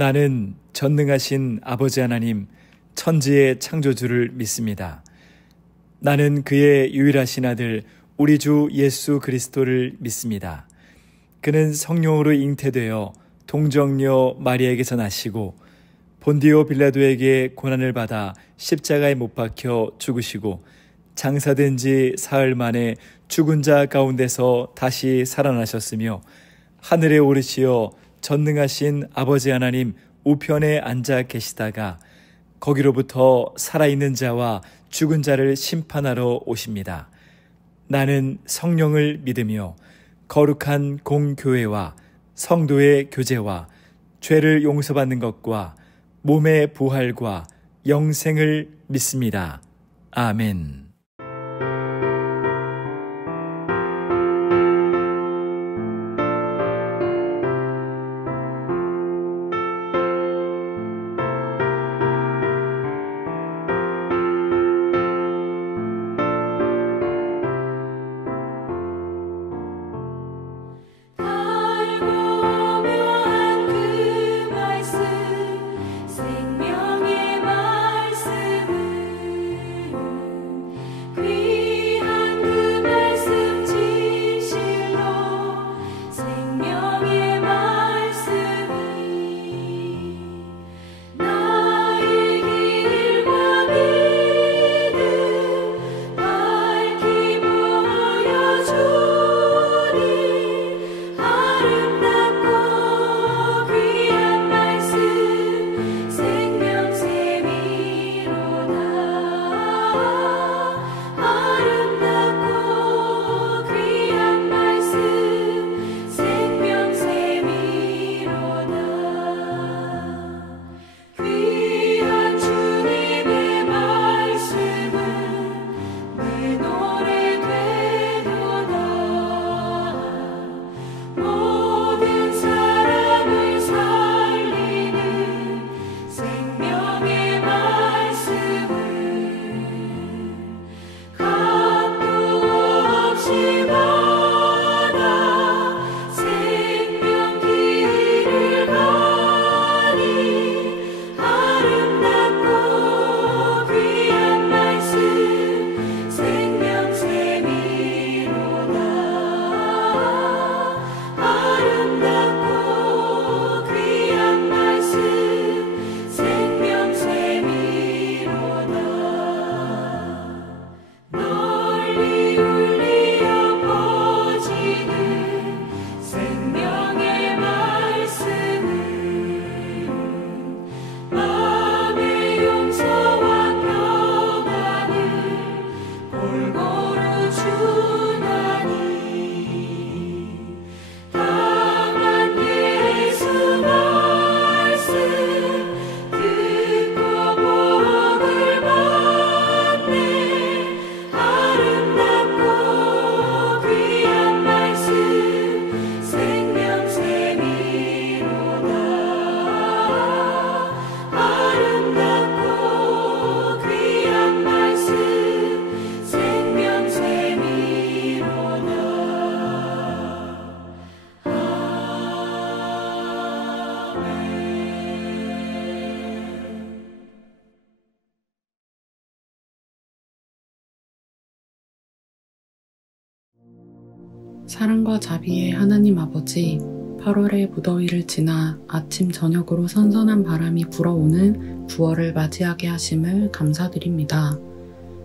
나는 전능하신 아버지 하나님, 천지의 창조주를 믿습니다. 나는 그의 유일하신 아들 우리 주 예수 그리스도를 믿습니다. 그는 성령으로 잉태되어 동정녀 마리아에게서 나시고 본디오 빌라도에게 고난을 받아 십자가에 못 박혀 죽으시고 장사된 지 사흘 만에 죽은 자 가운데서 다시 살아나셨으며 하늘에 오르시어 전능하신 아버지 하나님 우편에 앉아 계시다가 거기로부터 살아있는 자와 죽은 자를 심판하러 오십니다. 나는 성령을 믿으며 거룩한 공교회와 성도의 교제와 죄를 용서받는 것과 몸의 부활과 영생을 믿습니다. 아멘. 사랑과 자비의 하나님 아버지, 8월의 무더위를 지나 아침 저녁으로 선선한 바람이 불어오는 9월을 맞이하게 하심을 감사드립니다.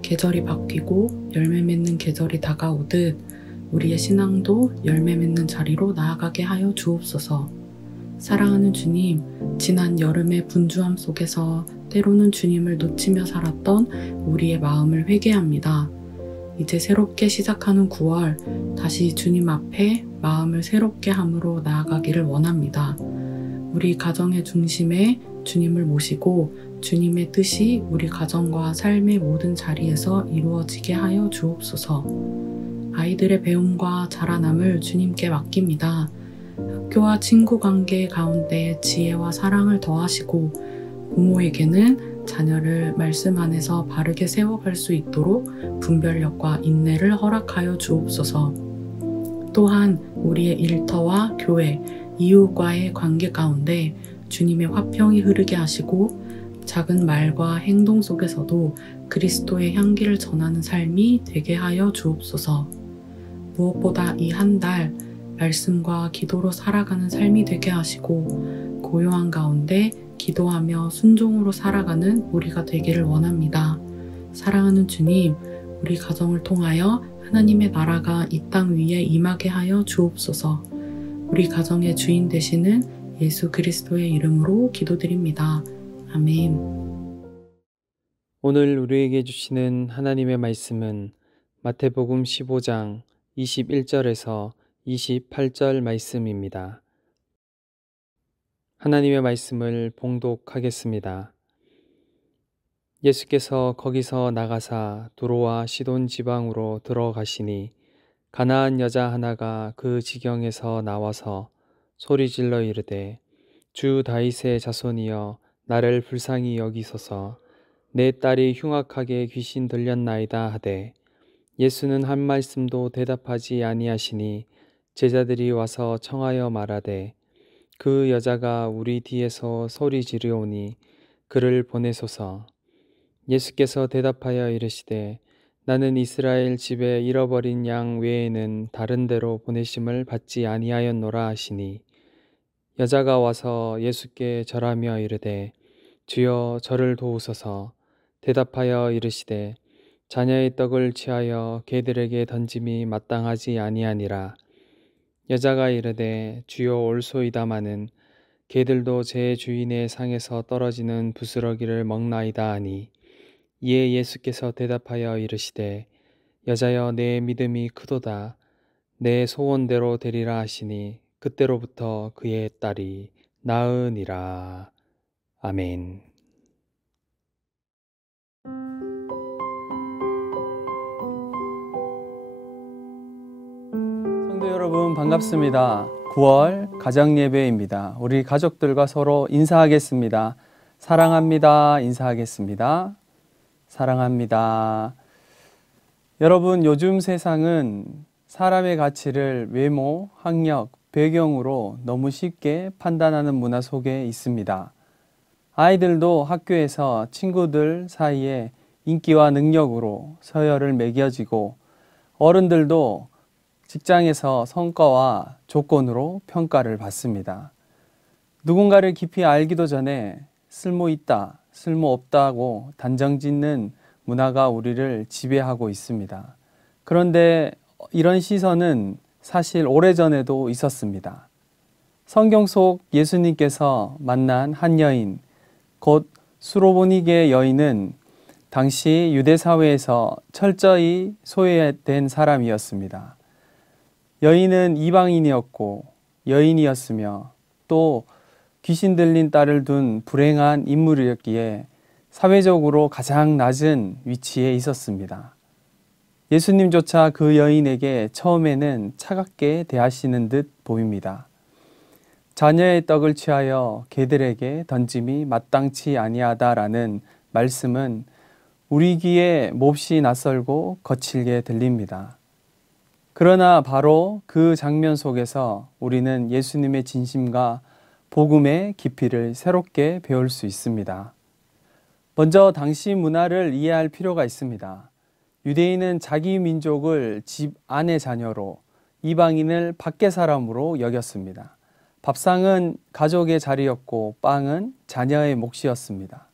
계절이 바뀌고 열매 맺는 계절이 다가오듯 우리의 신앙도 열매 맺는 자리로 나아가게 하여 주옵소서. 사랑하는 주님, 지난 여름의 분주함 속에서 때로는 주님을 놓치며 살았던 우리의 마음을 회개합니다. 이제 새롭게 시작하는 9월, 다시 주님 앞에 마음을 새롭게 함으로 나아가기를 원합니다. 우리 가정의 중심에 주님을 모시고 주님의 뜻이 우리 가정과 삶의 모든 자리에서 이루어지게 하여 주옵소서. 아이들의 배움과 자라남을 주님께 맡깁니다. 학교와 친구 관계 가운데 지혜와 사랑을 더하시고 부모에게는 자녀를 말씀 안에서 바르게 세워갈 수 있도록 분별력과 인내를 허락하여 주옵소서. 또한 우리의 일터와 교회, 이웃과의 관계 가운데 주님의 화평이 흐르게 하시고 작은 말과 행동 속에서도 그리스도의 향기를 전하는 삶이 되게 하여 주옵소서. 무엇보다 이 한 달 말씀과 기도로 살아가는 삶이 되게 하시고 고요한 가운데 기도하며 순종으로 살아가는 우리가 되기를 원합니다. 사랑하는 주님, 우리 가정을 통하여 하나님의 나라가 이 땅 위에 임하게 하여 주옵소서. 우리 가정의 주인 되시는 예수 그리스도의 이름으로 기도드립니다. 아멘. 오늘 우리에게 주시는 하나님의 말씀은 마태복음 15장 21절에서 28절 말씀입니다. 하나님의 말씀을 봉독하겠습니다. 예수께서 거기서 나가사 두로와 시돈 지방으로 들어가시니 가나안 여자 하나가 그 지경에서 나와서 소리질러 이르되 주 다윗의 자손이여 나를 불쌍히 여기소서. 내 딸이 흉악하게 귀신 들렸나이다 하되 예수는 한 말씀도 대답하지 아니하시니 제자들이 와서 청하여 말하되 그 여자가 우리 뒤에서 소리 지르오니 그를 보내소서. 예수께서 대답하여 이르시되 나는 이스라엘 집에 잃어버린 양 외에는 다른 데로 보내심을 받지 아니하였노라 하시니 여자가 와서 예수께 절하며 이르되 주여 저를 도우소서. 대답하여 이르시되 자녀의 떡을 취하여 개들에게 던짐이 마땅하지 아니하니라. 여자가 이르되 주여 올소이다마는 개들도 제 주인의 상에서 떨어지는 부스러기를 먹나이다 하니 이에 예수께서 대답하여 이르시되 여자여 내 믿음이 크도다. 내 소원대로 되리라 하시니 그때로부터 그의 딸이 나으니라. 아멘. 성도 여러분 반갑습니다. 9월 가정예배입니다. 우리 가족들과 서로 인사하겠습니다. 사랑합니다. 인사하겠습니다. 사랑합니다. 여러분, 요즘 세상은 사람의 가치를 외모, 학력, 배경으로 너무 쉽게 판단하는 문화 속에 있습니다. 아이들도 학교에서 친구들 사이에 인기와 능력으로 서열을 매겨지고 어른들도 직장에서 성과와 조건으로 평가를 받습니다. 누군가를 깊이 알기도 전에 쓸모있다, 쓸모없다고 단정짓는 문화가 우리를 지배하고 있습니다. 그런데 이런 시선은 사실 오래전에도 있었습니다. 성경 속 예수님께서 만난 한 여인, 곧 수로보니게 여인은 당시 유대 사회에서 철저히 소외된 사람이었습니다. 여인은 이방인이었고 여인이었으며 또 귀신 들린 딸을 둔 불행한 인물이었기에 사회적으로 가장 낮은 위치에 있었습니다. 예수님조차 그 여인에게 처음에는 차갑게 대하시는 듯 보입니다. 자녀의 떡을 취하여 개들에게 던짐이 마땅치 아니하다라는 말씀은 우리 귀에 몹시 낯설고 거칠게 들립니다. 그러나 바로 그 장면 속에서 우리는 예수님의 진심과 복음의 깊이를 새롭게 배울 수 있습니다. 먼저 당시 문화를 이해할 필요가 있습니다. 유대인은 자기 민족을 집 안의 자녀로, 이방인을 밖의 사람으로 여겼습니다. 밥상은 가족의 자리였고 빵은 자녀의 몫이었습니다.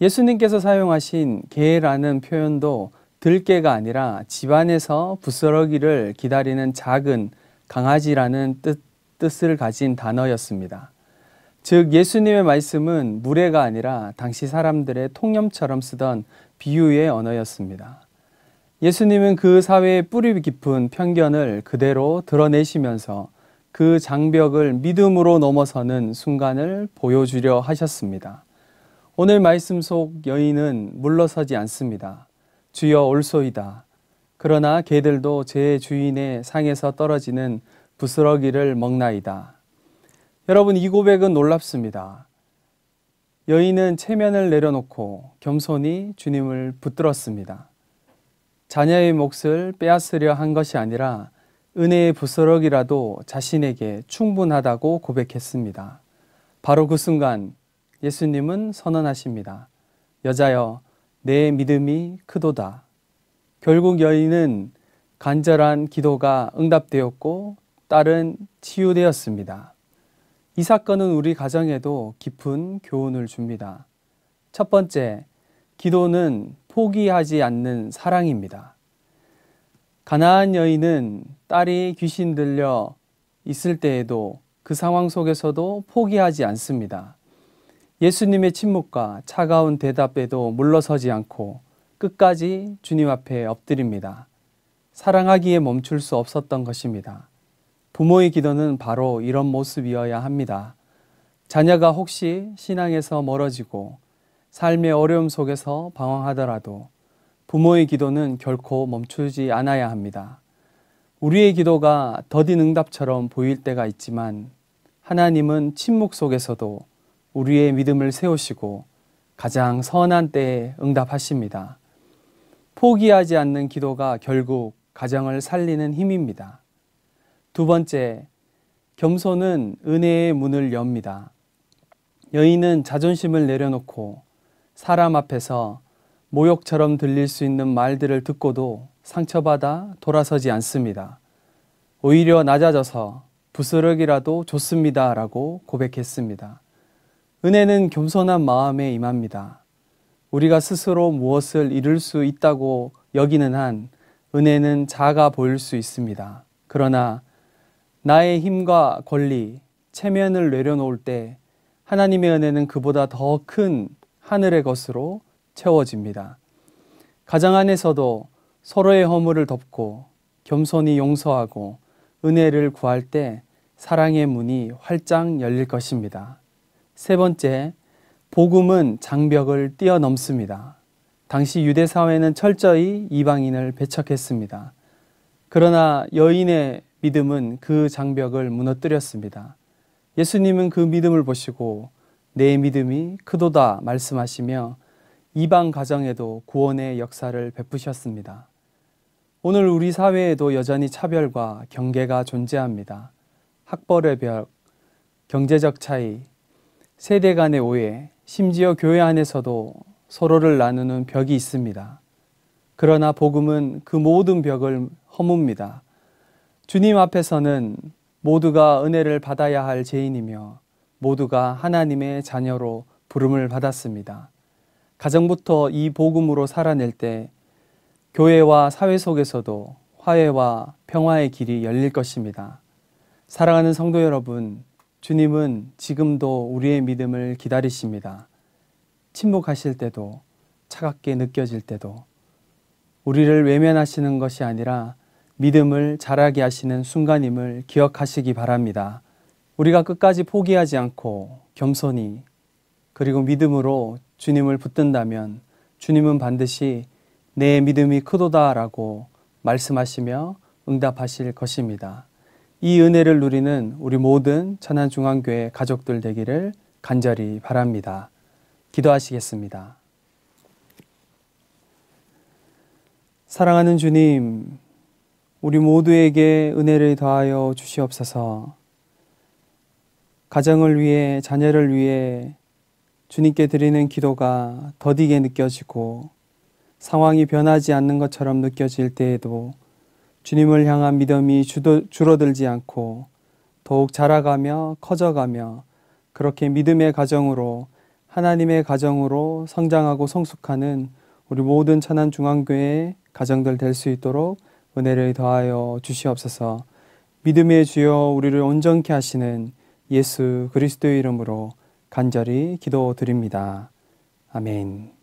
예수님께서 사용하신 개라는 표현도 들개가 아니라 집안에서 부스러기를 기다리는 작은 강아지라는 뜻을 가진 단어였습니다. 즉 예수님의 말씀은 무례가 아니라 당시 사람들의 통념처럼 쓰던 비유의 언어였습니다. 예수님은 그 사회의 뿌리 깊은 편견을 그대로 드러내시면서 그 장벽을 믿음으로 넘어서는 순간을 보여주려 하셨습니다. 오늘 말씀 속 여인은 물러서지 않습니다. 주여 올소이다. 그러나 개들도 제 주인의 상에서 떨어지는 부스러기를 먹나이다. 여러분, 이 고백은 놀랍습니다. 여인은 체면을 내려놓고 겸손히 주님을 붙들었습니다. 자녀의 몫을 빼앗으려 한 것이 아니라 은혜의 부스러기라도 자신에게 충분하다고 고백했습니다. 바로 그 순간 예수님은 선언하십니다. 여자여, 내 믿음이 크도다. 결국 여인은 간절한 기도가 응답되었고 딸은 치유되었습니다. 이 사건은 우리 가정에도 깊은 교훈을 줍니다. 첫 번째, 기도는 포기하지 않는 사랑입니다. 가나안 여인은 딸이 귀신 들려 있을 때에도 그 상황 속에서도 포기하지 않습니다. 예수님의 침묵과 차가운 대답에도 물러서지 않고 끝까지 주님 앞에 엎드립니다. 사랑하기에 멈출 수 없었던 것입니다. 부모의 기도는 바로 이런 모습이어야 합니다. 자녀가 혹시 신앙에서 멀어지고 삶의 어려움 속에서 방황하더라도 부모의 기도는 결코 멈추지 않아야 합니다. 우리의 기도가 더딘 응답처럼 보일 때가 있지만 하나님은 침묵 속에서도 우리의 믿음을 세우시고 가장 선한 때에 응답하십니다. 포기하지 않는 기도가 결국 가정을 살리는 힘입니다. 두 번째, 겸손은 은혜의 문을 엽니다. 여인은 자존심을 내려놓고 사람 앞에서 모욕처럼 들릴 수 있는 말들을 듣고도 상처받아 돌아서지 않습니다. 오히려 낮아져서 부스럭이라도 좋습니다 라고 고백했습니다. 은혜는 겸손한 마음에 임합니다. 우리가 스스로 무엇을 이룰 수 있다고 여기는 한 은혜는 작아 보일 수 있습니다. 그러나 나의 힘과 권리, 체면을 내려놓을 때 하나님의 은혜는 그보다 더 큰 하늘의 것으로 채워집니다. 가정 안에서도 서로의 허물을 덮고 겸손히 용서하고 은혜를 구할 때 사랑의 문이 활짝 열릴 것입니다. 세 번째, 복음은 장벽을 뛰어넘습니다. 당시 유대 사회는 철저히 이방인을 배척했습니다. 그러나 여인의 믿음은 그 장벽을 무너뜨렸습니다. 예수님은 그 믿음을 보시고 내 믿음이 크도다 말씀하시며 이방 가정에도 구원의 역사를 베푸셨습니다. 오늘 우리 사회에도 여전히 차별과 경계가 존재합니다. 학벌의 벽, 경제적 차이, 세대 간의 오해, 심지어 교회 안에서도 서로를 나누는 벽이 있습니다. 그러나 복음은 그 모든 벽을 허뭅니다. 주님 앞에서는 모두가 은혜를 받아야 할 죄인이며 모두가 하나님의 자녀로 부름을 받았습니다. 가정부터 이 복음으로 살아낼 때 교회와 사회 속에서도 화해와 평화의 길이 열릴 것입니다. 사랑하는 성도 여러분, 주님은 지금도 우리의 믿음을 기다리십니다. 침묵하실 때도, 차갑게 느껴질 때도 우리를 외면하시는 것이 아니라 믿음을 자라게 하시는 순간임을 기억하시기 바랍니다. 우리가 끝까지 포기하지 않고 겸손히 그리고 믿음으로 주님을 붙든다면 주님은 반드시 내 믿음이 크도다 라고 말씀하시며 응답하실 것입니다. 이 은혜를 누리는 우리 모든 천안중앙교회 가족들 되기를 간절히 바랍니다. 기도하시겠습니다. 사랑하는 주님, 우리 모두에게 은혜를 더하여 주시옵소서. 가정을 위해, 자녀를 위해 주님께 드리는 기도가 더디게 느껴지고 상황이 변하지 않는 것처럼 느껴질 때에도 주님을 향한 믿음이 줄어들지 않고 더욱 자라가며 커져가며 그렇게 믿음의 가정으로, 하나님의 가정으로 성장하고 성숙하는 우리 모든 천안중앙교회 가정들 될 수 있도록 은혜를 더하여 주시옵소서. 믿음의 주여 우리를 온전케 하시는 예수 그리스도의 이름으로 간절히 기도드립니다. 아멘.